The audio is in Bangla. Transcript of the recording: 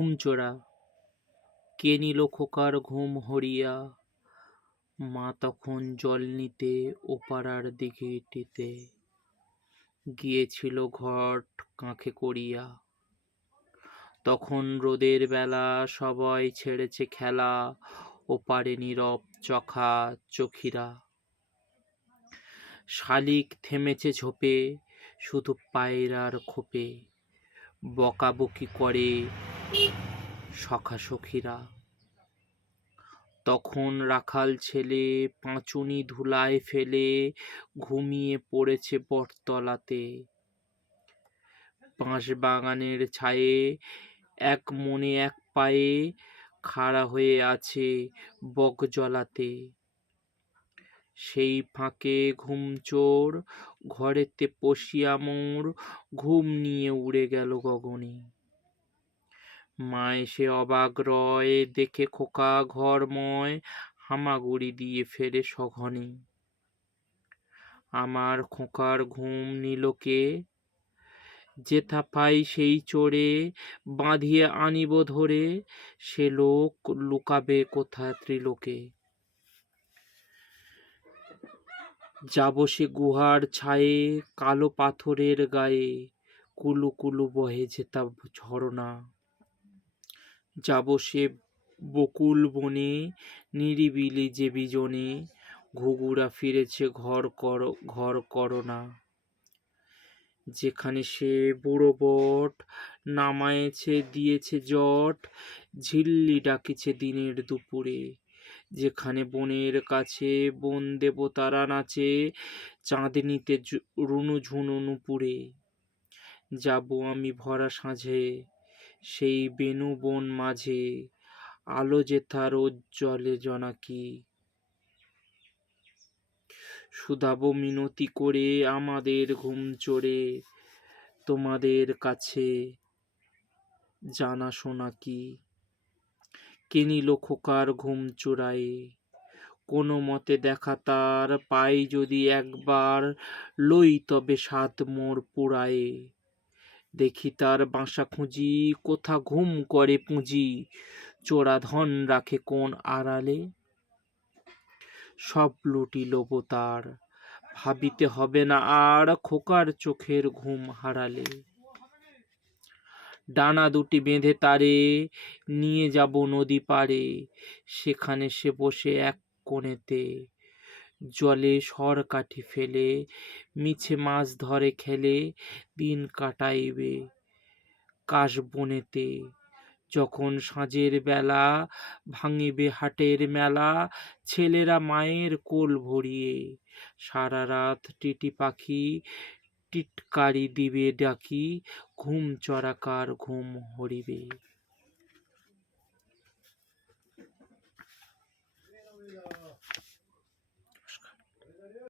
ঘুমচোরা কে নিল খোকার ঘুম হরিয়া? মা তখন জল নিতে ওপাড়ার দিঘিটিতে গিয়েছিল ঘট কাঁখে করিয়া। তখন রোদের বেলা সবাই ছেড়েছে খেলা ওপারে নীরব চখা চখিরা। শালিক থেমেছে ঝোপে, শুধু পায়রার খোপে। বকাবকি করে সখা সখীরা। তখন রাখাল ছেলে পাঁচুনি ধুলায় ফেলে ঘুমিয়ে পড়েছে বটতলাতে। বাঁশ বাগানের ছায়ে এক মনে এক পায়ে খাড়া হয়ে আছে বকজলাতে। সেই ফাঁকে ঘুমচোর ঘরেতে পশিয়া মোর ঘুম নিয়ে উড়ে গেল গগনে। মা এসে অবাক রয়, দেখে খোকা ঘরময়, হামাগুড়ি দিয়ে ফেরে সঘনে। আমার খোকার ঘুম নিলকে যেথা পাই সেই চোরে, বাঁধিয়ে আনিব ধরে, সে লোক লুকাবে কোথা ত্রিলোকে? যাব সে গুহার ছায়ে, কালো পাথরের গায়ে, কুলু কুলু বহে যেতা ঝরনা। যাব সে বকুল বনে, নিরিবিলি যে বিজনে, ঘুঘুরা ফিরেছে ঘর কর, ঘর করোনা। যেখানে সে বুড়ো বট নামায়েছে, দিয়েছে জট, ঝিল্লি ডাকিছে দিনের দুপুরে। যেখানে বনের কাছে বন দেবতারা নাচে, চাঁদনিতে রুনু ঝুনু নুপুরে। যাব আমি ভরা সাঁঝে। সেই বেনু বন মাঝে আলো যেথার উজ্জ্বলে জনাকি। শুধাব মিনতি করে আমাদের ঘুম চড়ে, তোমাদের কাছে জানা শোনা কি? কে নিল খোকার ঘুম চোরায়ে, কোনো মতে দেখা তার পাই যদি একবার লই তবে সাত মোর পুরায়ে দেখি তার বাসা খুঁজি, কোথা ঘুম করে পুঁজি। চোরা ধন রাখে কোন আড়ালে? সব লুটিল তার ভাবিতে হবে না আর খোকার চোখের ঘুম হারালে। ডানা দুটি বেঁধে তারে নিয়ে যাব নদী পারে সেখানে সে বসে এক কোণেতে। জলে সর কাঠি ফেলে, মিছে মাছ ধরে খেলে, দিন কাটাইবে কাশ বনেতে যখন সাঁঝের বেলা ভাঙিবে হাটের মেলা, ছেলেরা মায়ের কোল ভরিয়ে, সারা রাত টিটি পাখি টিটকারি দিবে ডাকি, ঘুম চরাকার ঘুম হরিবে।